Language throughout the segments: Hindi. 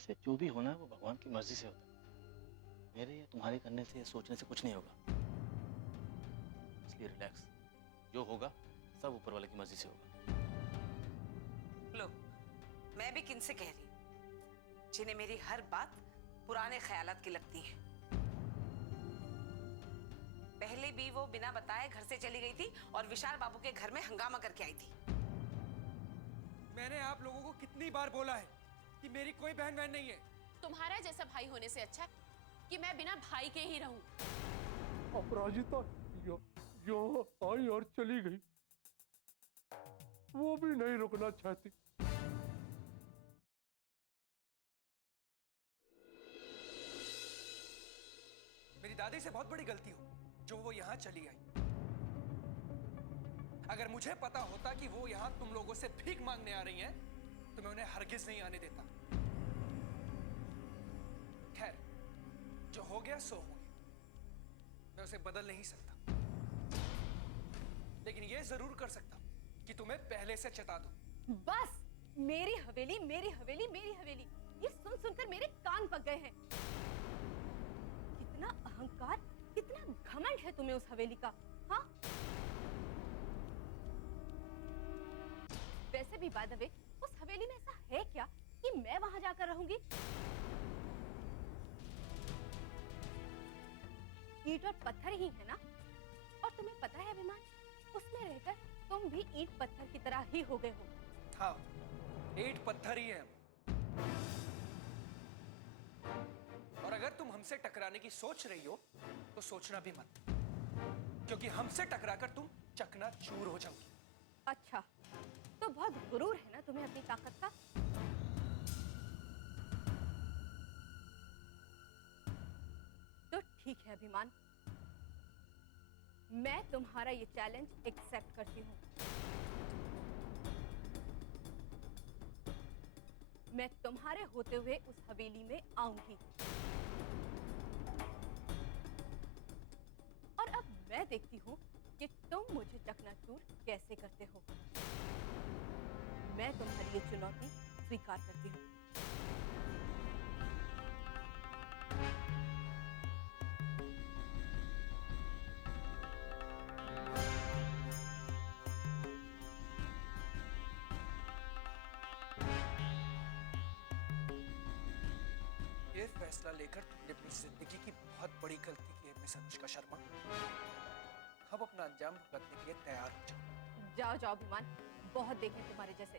वैसे जो भी होना है वो भगवान की मर्जी से होता है। मेरे या तुम्हारे करने से या सोचने से कुछ नहीं होगा, इसलिए रिलैक्स। जो होगा सब ऊपर वाले की मर्जी से होगा। लो, मैं भी किन से कह रही हूँ जिन्हें मेरी हर बात पुराने ख्यालात की लगती है। पहले भी वो बिना बताए घर से चली गई थी और विशाल बाबू के घर में हंगामा करके आई थी। मैंने आप लोगों को कितनी बार बोला है कि मेरी कोई बहन बहन नहीं है। तुम्हारा जैसा भाई होने से अच्छा है कि मैं बिना भाई के ही रहूं। अपराजिता यहाँ आई और चली गई, वो भी नहीं रुकना चाहती। मेरी दादी से बहुत बड़ी गलती हो जो वो यहाँ चली आई। अगर मुझे पता होता कि वो यहाँ तुम लोगों से भीख मांगने आ रही हैं, तो मैं उन्हें हरगिज नहीं आने देता। खैर, जो हो गया सो हो गया, मैं उसे बदल नहीं सकता, लेकिन ये जरूर कर सकता कि तुम्हें पहले से चेता दूं। बस, मेरी हवेली मेरी हवेली मेरी हवेली, ये सुन सुनकर मेरे कान पक गए हैं। कितना अहंकार, कितना घमंड है तुम्हें उस हवेली का। हाँ, वैसे भी बाय द वे, उस हवेली में ऐसा है क्या कि मैं वहां जाकर रहूंगी? ईंट और पत्थर ही है ना, और तुम्हें पता है अभिमान, उसमें रहकर तुम भी ईंट पत्थर की तरह ही हो गए हो। हाँ, ईंट पत्थर ही है। और अगर तुम हमसे टकराने की सोच रही हो तो सोचना भी मत, क्योंकि हमसे टकराकर तुम चकनाचूर हो जाओगी। अच्छा, तो बहुत गुरूर है ना तुम्हें अपनी ताकत का। तो ठीक है अभिमान, मैं तुम्हारा ये चैलेंज एक्सेप्ट करती हूँ। मैं तुम्हारे होते हुए उस हवेली में आऊंगी, और अब मैं देखती हूँ कि तुम मुझे चकनाचूर कैसे करते हो। मैं तुम्हारी ये चुनौती स्वीकार करती हूँ। ये फैसला लेकर तुमने अपनी जिंदगी की बहुत बड़ी गलती की है मिस अनुष्का शर्मा। अब अपना अंजाम भुगतने के लिए तैयार हो जाओ। जाओ जाओ अभिमान, बहुत देखे तुम्हारे जैसे।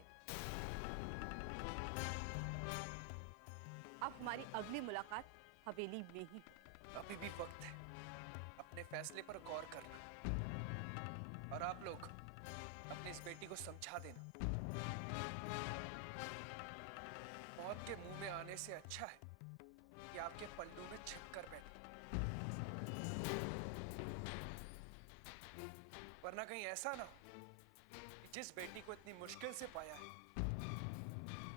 अब हमारी अगली मुलाकात हवेली में ही। अभी भी वक्त है अपने फैसले पर गौर करना, और आप लोग अपनी इस बेटी को समझा देना, मौत के मुंह में आने से अच्छा है कि आपके पल्लू में छिपकर बैठे, वरना कहीं ऐसा ना हो कि जिस बेटी को इतनी मुश्किल से पाया है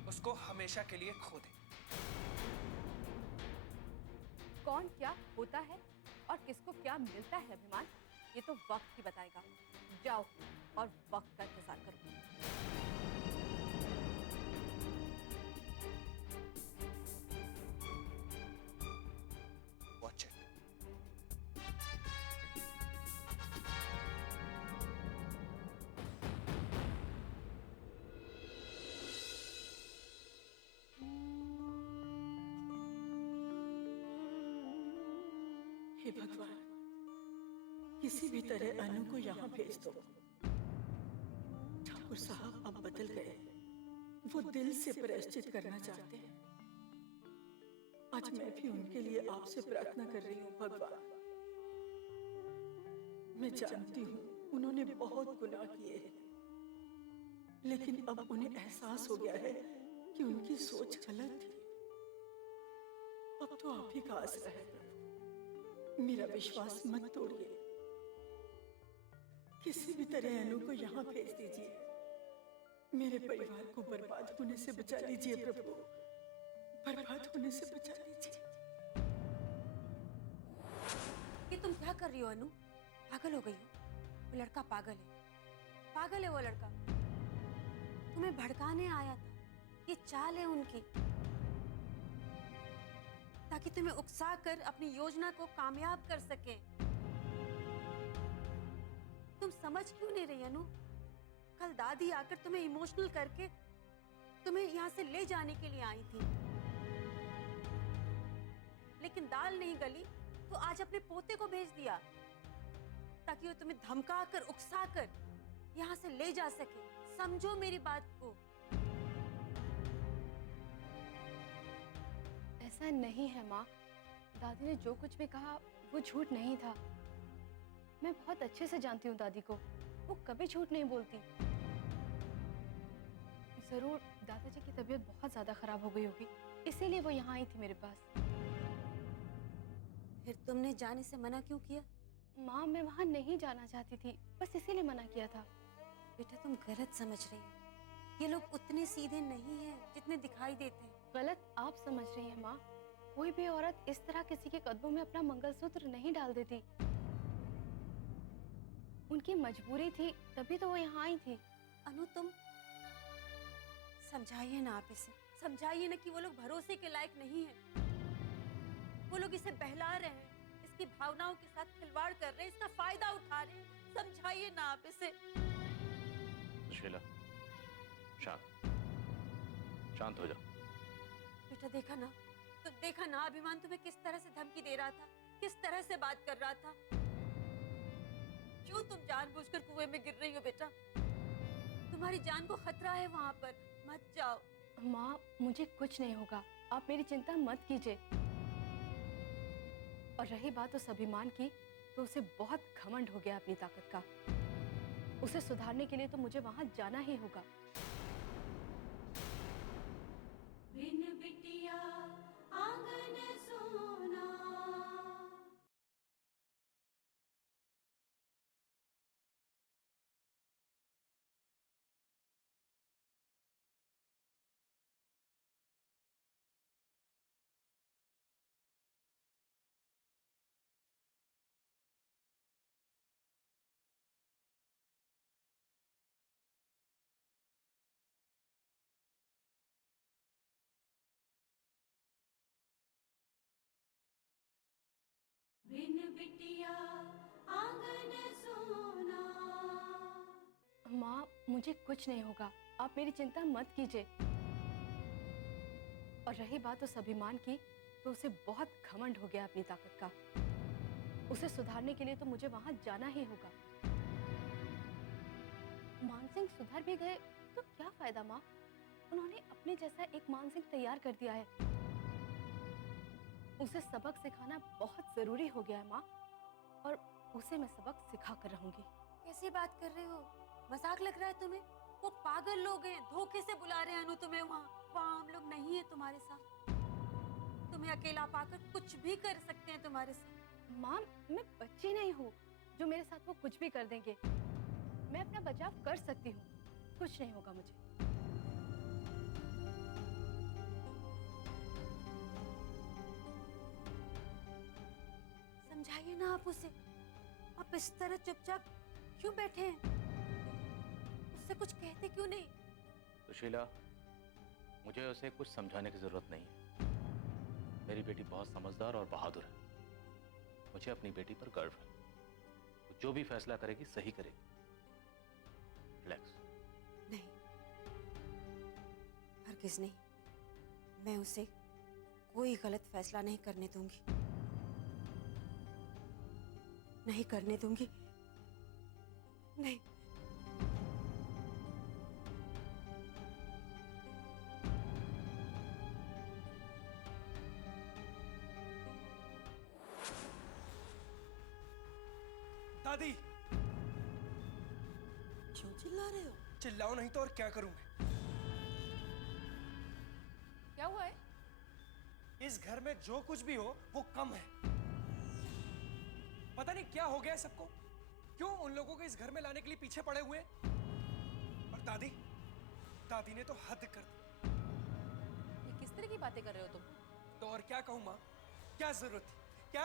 उसको हमेशा के लिए खो दे। कौन क्या होता है और किसको क्या मिलता है अभिमान, ये तो वक्त ही बताएगा। जाओ और वक्त का इंतजार करो। Watch it. हे भगवान, किसी भी तरह अनु को यहाँ भेज दो। ठाकुर साहब अब बदल गए, वो दिल से प्रायश्चित करना चाहते हैं। आज मैं भी उनके लिए आपसे प्रार्थना कर रही हूँ भगवान। मैं जानती हूँ उन्होंने बहुत गुनाह किए हैं, लेकिन अब उन्हें एहसास हो गया है कि उनकी सोच गलत थी। अब तो आप ही का आसरा है प्रभु, मेरा विश्वास मत तोड़िए। किसी भी तरह अनु को यहाँ भेज दीजिए। मेरे परिवार को बर्बाद होने से बचा लीजिए प्रभु, बर्बाद होने से बचा लीजिए। ये तुम क्या कर रही हो अनु? पागल हो गई हो? वो लड़का पागल है, पागल है वो लड़का। तुम्हें भड़काने आया था, ये चाल है उनकी। ताकि तुम्हें उकसा कर अपनी योजना को कामयाब कर सके। तुम समझ क्यों नहीं रही अनु? कल दादी आकर तुम्हें इमोशनल करके तुम्हें यहाँ से ले जाने के लिए आई थी, लेकिन दाल नहीं गली तो आज अपने पोते को भेज दिया ताकि वो तुम्हें धमका कर उकसा कर यहाँ से ले जा सके। समझो मेरी बात को। ऐसा नहीं है माँ, दादी ने जो कुछ भी कहा वो झूठ नहीं था। मैं बहुत अच्छे से जानती हूँ दादी को, वो कभी झूठ नहीं बोलती। जरूर दादाजी की तबीयत बहुत ज्यादा खराब हो गई होगी, इसीलिए वो यहाँ आई थी मेरे पास। फिर तुमने जाने से मना क्यों किया? माँ मैं वहाँ नहीं जाना चाहती थी, बस इसीलिए मना किया था। बेटा तुम गलत समझ रही हो। ये लोग उतने सीधे नहीं हैं जितने दिखाई देते हैं। गलत आप समझ रही हैं माँ। कोई भी औरत इस तरह किसी के कदमों में अपना मंगलसूत्र नहीं डाल देती। उनकी मजबूरी थी, तभी तो वो यहाँ आई थी। अनु तुम समझाइए ना आप इसे, समझाइए ना कि वो लोग भरोसे के लायक नहीं है। वो लोग इसे बहला रहे हैं, इसकी भावनाओं के साथ खिलवाड़ कर रहे हैं, इसका फायदा उठा रहे हैं। समझाइए ना आप इसे। सुशीला, शांत हो जाओ। बेटा देखा ना, तो देखा ना अभिमान तुम्हें किस तरह से धमकी दे रहा था, किस तरह से बात कर रहा था। क्यों तुम जानबूझकर कुएं में गिर रही हो बेटा? तुम्हारी जान को खतरा है वहां पर, मत जाओ। माँ मुझे कुछ नहीं होगा, आप मेरी चिंता मत कीजिए। और रही बात उस अभिमान की, तो उसे बहुत घमंड हो गया अपनी ताकत का। उसे सुधारने के लिए तो मुझे वहां जाना ही होगा। बिन बिटिया आंगन सोना। बिन बिटिया आंगन सोना। माँ मुझे कुछ नहीं होगा, आप मेरी चिंता मत कीजिए। और रही बात उस अभिमान की, तो उसे बहुत घमंड हो गया अपनी ताकत का। उसे सुधारने के लिए तो मुझे वहां जाना ही होगा। मानसिंह सुधर भी गए तो क्या फायदा माँ? उन्होंने अपने जैसा एक मानसिंह तैयार कर दिया है। उसे सबक सिखाना बहुत जरूरी हो गया है माँ, और उसे मैं सबक सिखा कर रहूंगी। कैसी बात कर रहे हो? मजाक लग रहा है तुम्हें? वो पागल लोग हैं, धोखे से बुला रहे हैं अनु तुम्हें वहाँ हम लोग नहीं है तुम्हारे साथ। तुम्हें अकेला पाकर कुछ भी कर सकते हैं तुम्हारे साथ। माँ मैं बच्ची नहीं हूँ जो मेरे साथ वो कुछ भी कर देंगे। मैं अपना बचाव कर सकती हूँ, कुछ नहीं होगा मुझे। समझाइए ना आप उसे। आप इस तरह चुपचाप क्यों बैठे हैं? उससे कुछ कहते क्यों नहीं? सुशीला, मुझे उसे कुछ समझाने की जरूरत नहीं है। मेरी बेटी बहुत समझदार और बहादुर है। मुझे अपनी बेटी पर गर्व है। वो जो भी फैसला करेगी सही करेगी। रिलैक्स। नहीं, हरगिज नहीं। मैं उसे कोई गलत फैसला नहीं करने दूंगी, नहीं करने दूंगी, नहीं। दादी, क्यों चिल्ला रहे हो? चिल्लाओ नहीं तो और क्या करूं मैं? क्या हुआ है? इस घर में जो कुछ भी हो वो कम है। पता नहीं क्या हो गया है सबको। क्यों उन लोगों को इस घर में लाने के लिए पीछे पड़े हुए हैं? और दादी ने तो हद कर दी। ये किस तरह की बातें कर रहे हो तुम? तो और क्या कहूं माँ? क्या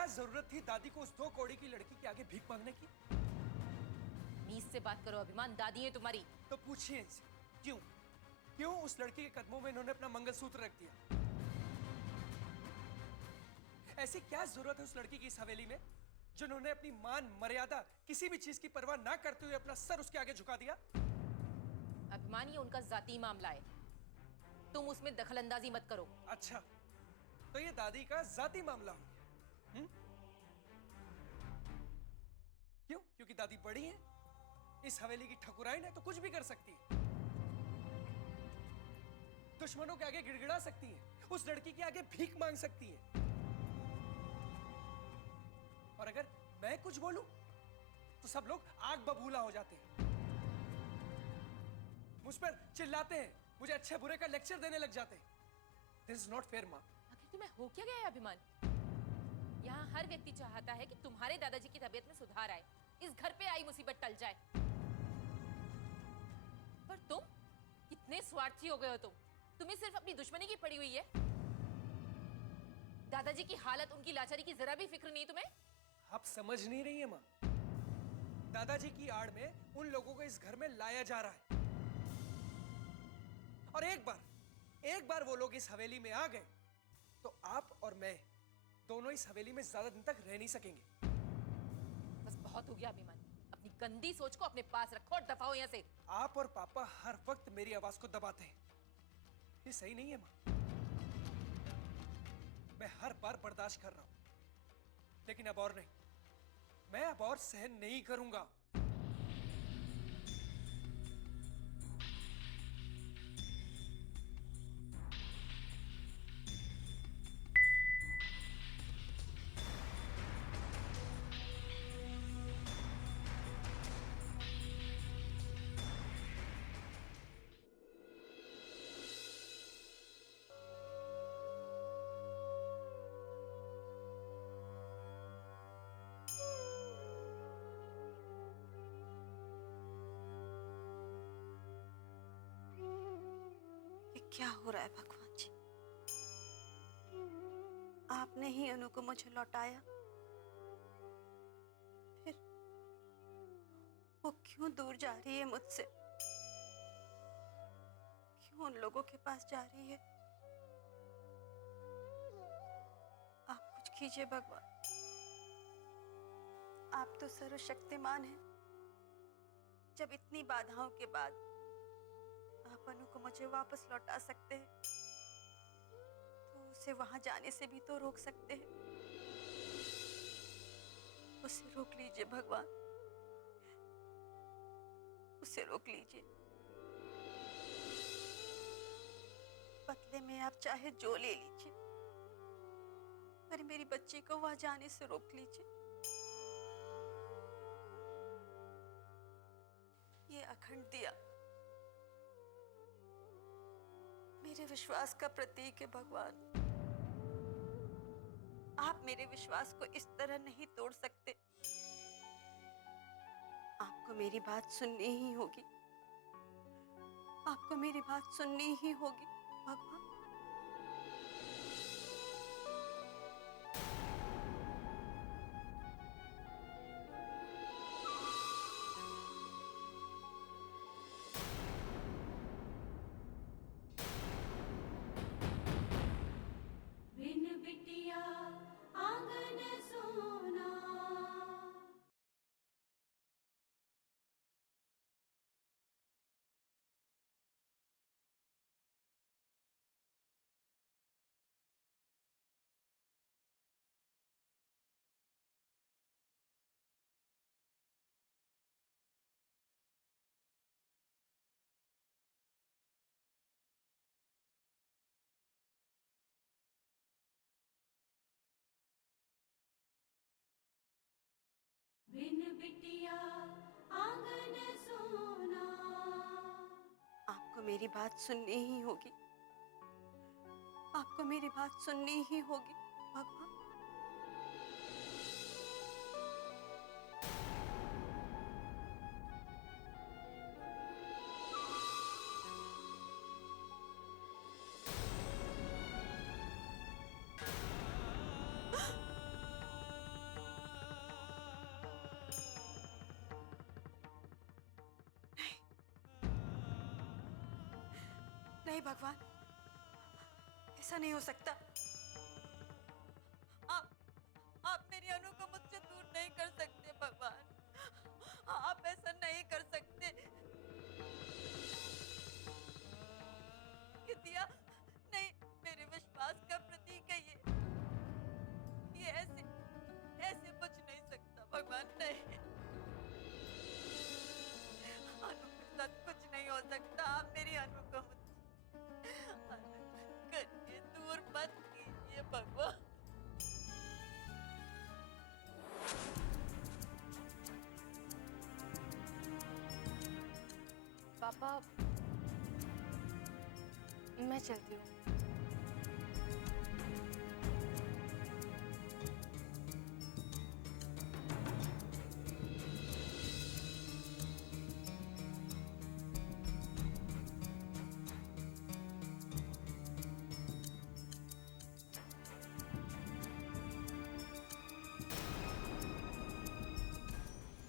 जरूरत थी दादी को उस 2 कौड़ी की लड़की के आगे भीख मांगने की? मीस से बात करो अभिमान, दादी है तुम्हारी। तो पूछिए इनसे, क्यों उस लड़की के कदमों में इन्होंने अपना मंगलसूत्र रख दिया? ऐसी क्या जरूरत है उस लड़की की इस हवेली में जिन्होंने अपनी मान मर्यादा किसी भी चीज की परवाह ना करते हुए अपना सर उसके आगे झुका दिया? अभिमान, ये उनका जाती मामला है, तुम उसमें दखलंदाजी मत करो। अच्छा, तो ये दादी का जाती मामला हो गया? क्यों? क्योंकि दादी बड़ी है, इस हवेली की ठकुराइन है तो कुछ भी कर सकती है, दुश्मनों के आगे गिड़गिड़ा सकती है, उस लड़की के आगे भीख मांग सकती है। और अगर मैं कुछ बोलूं तो सब लोग आग बबूला हो जाते हैं, मुझ पर चिल्लाते हैं, मुझे अच्छे बुरे का लेक्चर देने लग जाते हैं। दिस इज नॉट फेयर मां। आखिर तुम्हें हो क्या गया है अभिमान? यहाँ हर व्यक्ति चाहता है कि तुम्हारे दादाजी की तबीयत में सुधार आए, इस घर पे आई मुसीबत टल जाए, पर तुम कितने स्वार्थी हो गए हो। तुम्हें सिर्फ अपनी दुश्मनी की पड़ी हुई है। दादाजी की हालत, उनकी लाचारी की जरा भी फिक्र नहीं तुम्हें? आप समझ नहीं रही है मां, दादाजी की आड़ में उन लोगों को इस घर में लाया जा रहा है, और एक बार वो लोग इस हवेली में आ गए तो आप और मैं दोनों इस हवेली में ज्यादा दिन तक रह नहीं सकेंगे। बस बहुत हो गया अभिमान, अपनी गंदी सोच को अपने पास रखो और दफा हो यहाँ से। आप और पापा हर वक्त मेरी आवाज को दबाते हैं, ये सही नहीं है मां। मैं हर बार बर्दाश्त कर रहा हूं, लेकिन अब और नहीं, मैं अब और सहन नहीं करूंगा। ये क्या हो रहा है भगवान जी? आपने ही अनु को मुझे लौटाया, फिर वो क्यों दूर जा रही है मुझसे? क्यों उन लोगों के पास जा रही है? आप कुछ कीजिए भगवान, आप तो सर्वशक्तिमान हैं। जब इतनी बाधाओं के बाद आप अनु को मुझे वापस लौटा सकते हैं, तो उसे वहां जाने से भी तो रोक सकते हैं। उसे रोक लीजिए भगवान, उसे रोक लीजिए। बदले में आप चाहे जो ले लीजिए, पर मेरी बच्ची को वहां जाने से रोक लीजिए। ये अखंड दिया मेरे विश्वास का प्रतीक है भगवान। आप मेरे विश्वास को इस तरह नहीं तोड़ सकते। आपको मेरी बात सुननी ही होगी, आपको मेरी बात सुननी ही होगी भगवान। बिन बिटिया आंगन सोना। बिन बिटिया आंगन सोना। आपको मेरी बात सुननी ही होगी, आपको मेरी बात सुननी ही होगी भगवान। नहीं भगवान, ऐसा नहीं हो सकता। आप पापा, मैं चलती हूँ।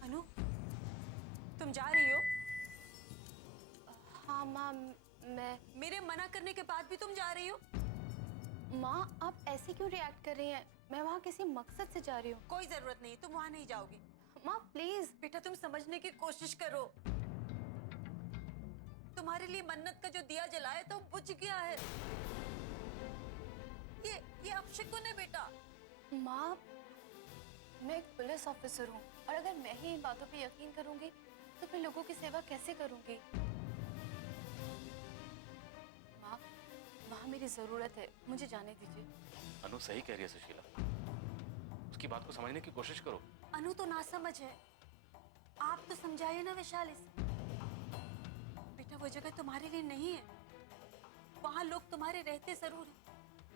अनु, तुम जा रही हो? हाँ माँ, मैं। मेरे मना करने के बाद भी तुम जा रही हो? माँ, आप ऐसे क्यों रिएक्ट कर रही हैं? मैं वहाँ किसी मकसद से जा रही हूँ। कोई जरूरत नहीं, तुम वहां नहीं जाओगी। माँ प्लीज। बेटा तुम समझने की कोशिश करो। तुम्हारे लिए मन्नत का जो दिया जलाया तो बुझ गया है। ये अपशकुन है बेटा। माँ, मैं एक पुलिस ऑफिसर हूँ और अगर मैं ही इन बातों पे यकीन करूंगी तो फिर लोगों की सेवा कैसे करूंगी? माँ, वहाँ मेरी जरूरत है, मुझे जाने दीजिए। अनु सही कह रही है सुशीला, उसकी बात को समझने की कोशिश करो। अनु तो नासमझ है, आप तो समझाइए ना विशाल इसे। बेटा वो जगह तुम्हारे लिए नहीं है, वहाँ लोग तुम्हारे रहते जरूर हैं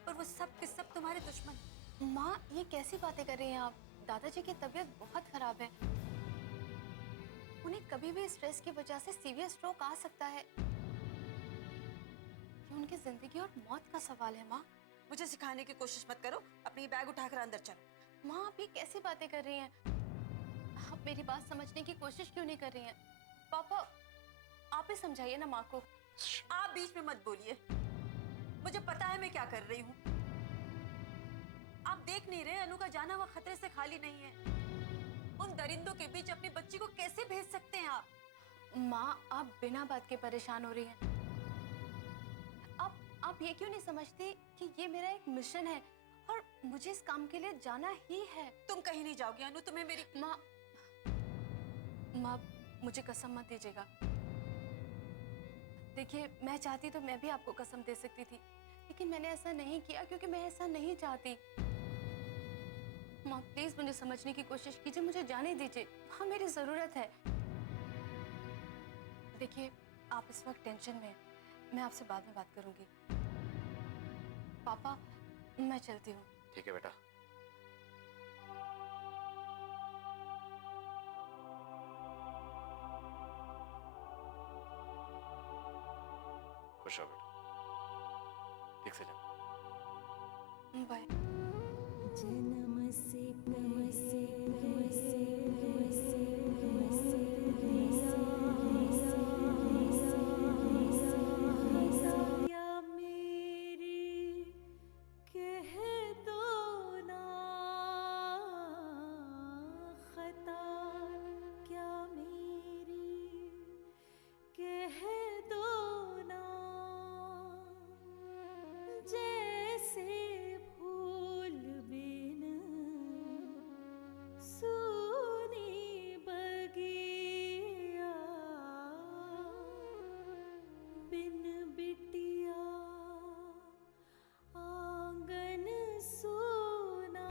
पर वो सब के सब तुम्हारे दुश्मन हैं। माँ, ये कैसी बातें कर रही हैं आप? दादाजी की तबीयत बहुत खराब है, उन्हें कभी भी स्ट्रेस की वजह से सीवियर स्ट्रोक आ सकता है। ये उनकी जिंदगी और मौत का सवाल है। माँ, मुझे सिखाने की कोशिश मत करो, अपनी बैग उठाकर अंदर चलो। माँ, आप ये कैसी बातें कर रही हैं? आप मेरी बात समझने की कोशिश क्यों नहीं कर रही हैं? पापा, आप ही समझाइए ना माँ को। आप बीच में मत बोलिए, मुझे पता है मैं क्या कर रही हूँ। आप देख नहीं रहे अनु का जाना वहाँ खतरे से खाली नहीं है। उन दरिंदों के बीच अपनी बच्ची को कैसे भेज सकते हैं आप? माँ, आप बिना बात के परेशान हो रही हैं। आप ये क्यों नहीं समझती कि ये मेरा एक मिशन है और मुझे इस काम के लिए जाना ही है। तुम कहीं नहीं जाओगी अनु, तुम्हें मेरी। माँ, मुझे कसम मत दीजिएगा। देखिए, मैं चाहती तो मैं भी आपको कसम दे सकती थी, लेकिन मैंने ऐसा नहीं किया क्योंकि मैं ऐसा नहीं चाहती। माँ प्लीज मुझे समझने की कोशिश कीजिए, मुझे जाने दीजिए, हाँ मेरी जरूरत है। देखिए, आप इस वक्त टेंशन में हैं, मैं आपसे बाद में बात करूंगी। पापा, मैं चलती हूँ। ठीक है बेटा। खुश रहो बेटा, ठीक से जाओ। बाय। जन्म से पैसे या मेरी कह दो ना खता, क्या मेरी कह दो ना, जैसे भूल बिन सूनी बगिया, बिन बिटिया आंगन सोना,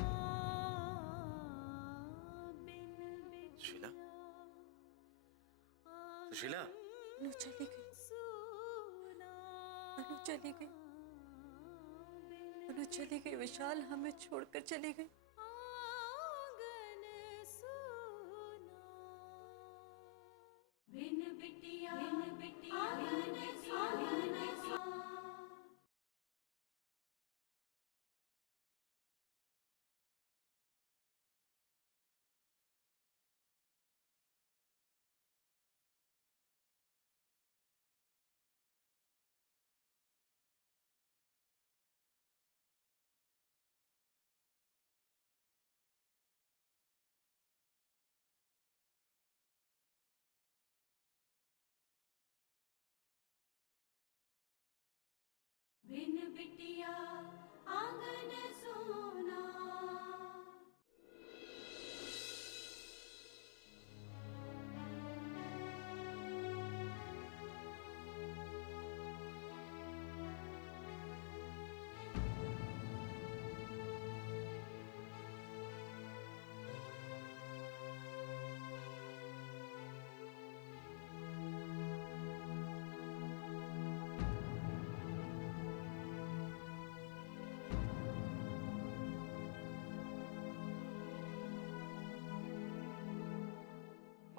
बिन सुशीला, बिटिया सुशीला। अनु चली गई, अनु चली गई, अनु चली गई विशाल, हमें छोड़कर चली गई। आंगन सोना, बिन बिटिया आंगन सोना। बिन बिटिया आंगन सोना।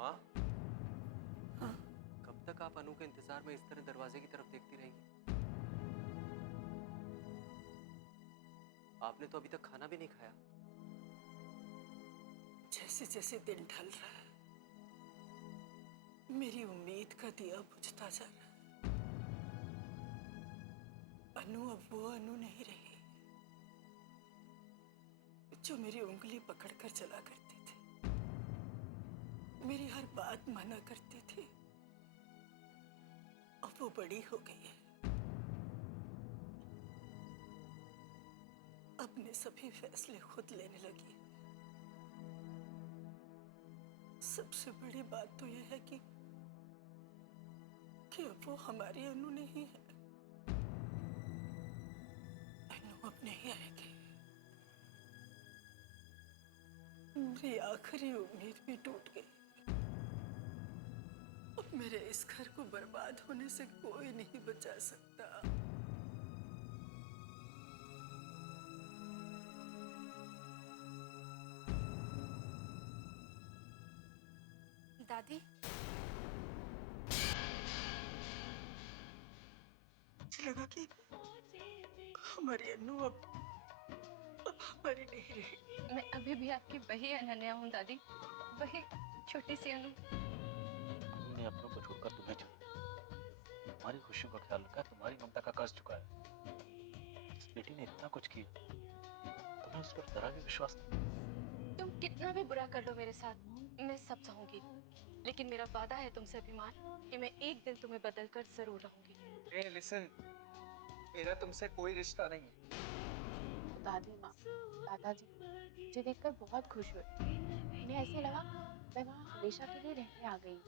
माँ, हाँ? कब तक आप अनु के इंतजार में इस तरह दरवाजे की तरफ देखती रहेंगी? आपने तो अभी तक खाना भी नहीं खाया। जैसे जैसे दिन ढल रहा है, मेरी उम्मीद का दिया बुझता जा रहा है। अनु अब वो अनु नहीं रही जो मेरी उंगली पकड़कर चला करती थी, मेरी हर बात माना करती थी। अब वो बड़ी हो गई है, अपने सभी फैसले खुद लेने लगी है। सबसे बड़ी बात तो यह है कि अब वो हमारी अनु नहीं है। अनु अब नहीं आएगी। मेरी आखिरी उम्मीद भी टूट गई। अब मेरे इस घर को बर्बाद होने से कोई नहीं बचा सकता। दादी, मुझे लगा कि हमारी अनु अब हमारी नहीं रही। मैं अभी भी आपकी वही अनन्या हूँ दादी, वही छोटी सी अनु। हमने अपनों को छोड़कर तुम्हें चुना, तुम्हारी खुशियों का ख्याल रखा, तुम्हारी ममता का कर्ज चुकाया। इस बेटी ने इतना कुछ किया, तुम्हें उस पर जरा भी विश्वास नहीं। तुम कितना भी बुरा कर लो मेरे साथ, मैं सब सहूंगी। लेकिन मेरा वादा है तुमसे अभिमान कि मैं एक दिन तुम्हें बदल कर जरूर रहूंगी। Hey, listen, मेरा तुमसे कोई रिश्ता नहीं है। दादी माँ, दादाजी मुझे देखकर बहुत खुश हुए। उन्हें ऐसे लगा मैं वहाँ हमेशा के लिए रहने आ गई।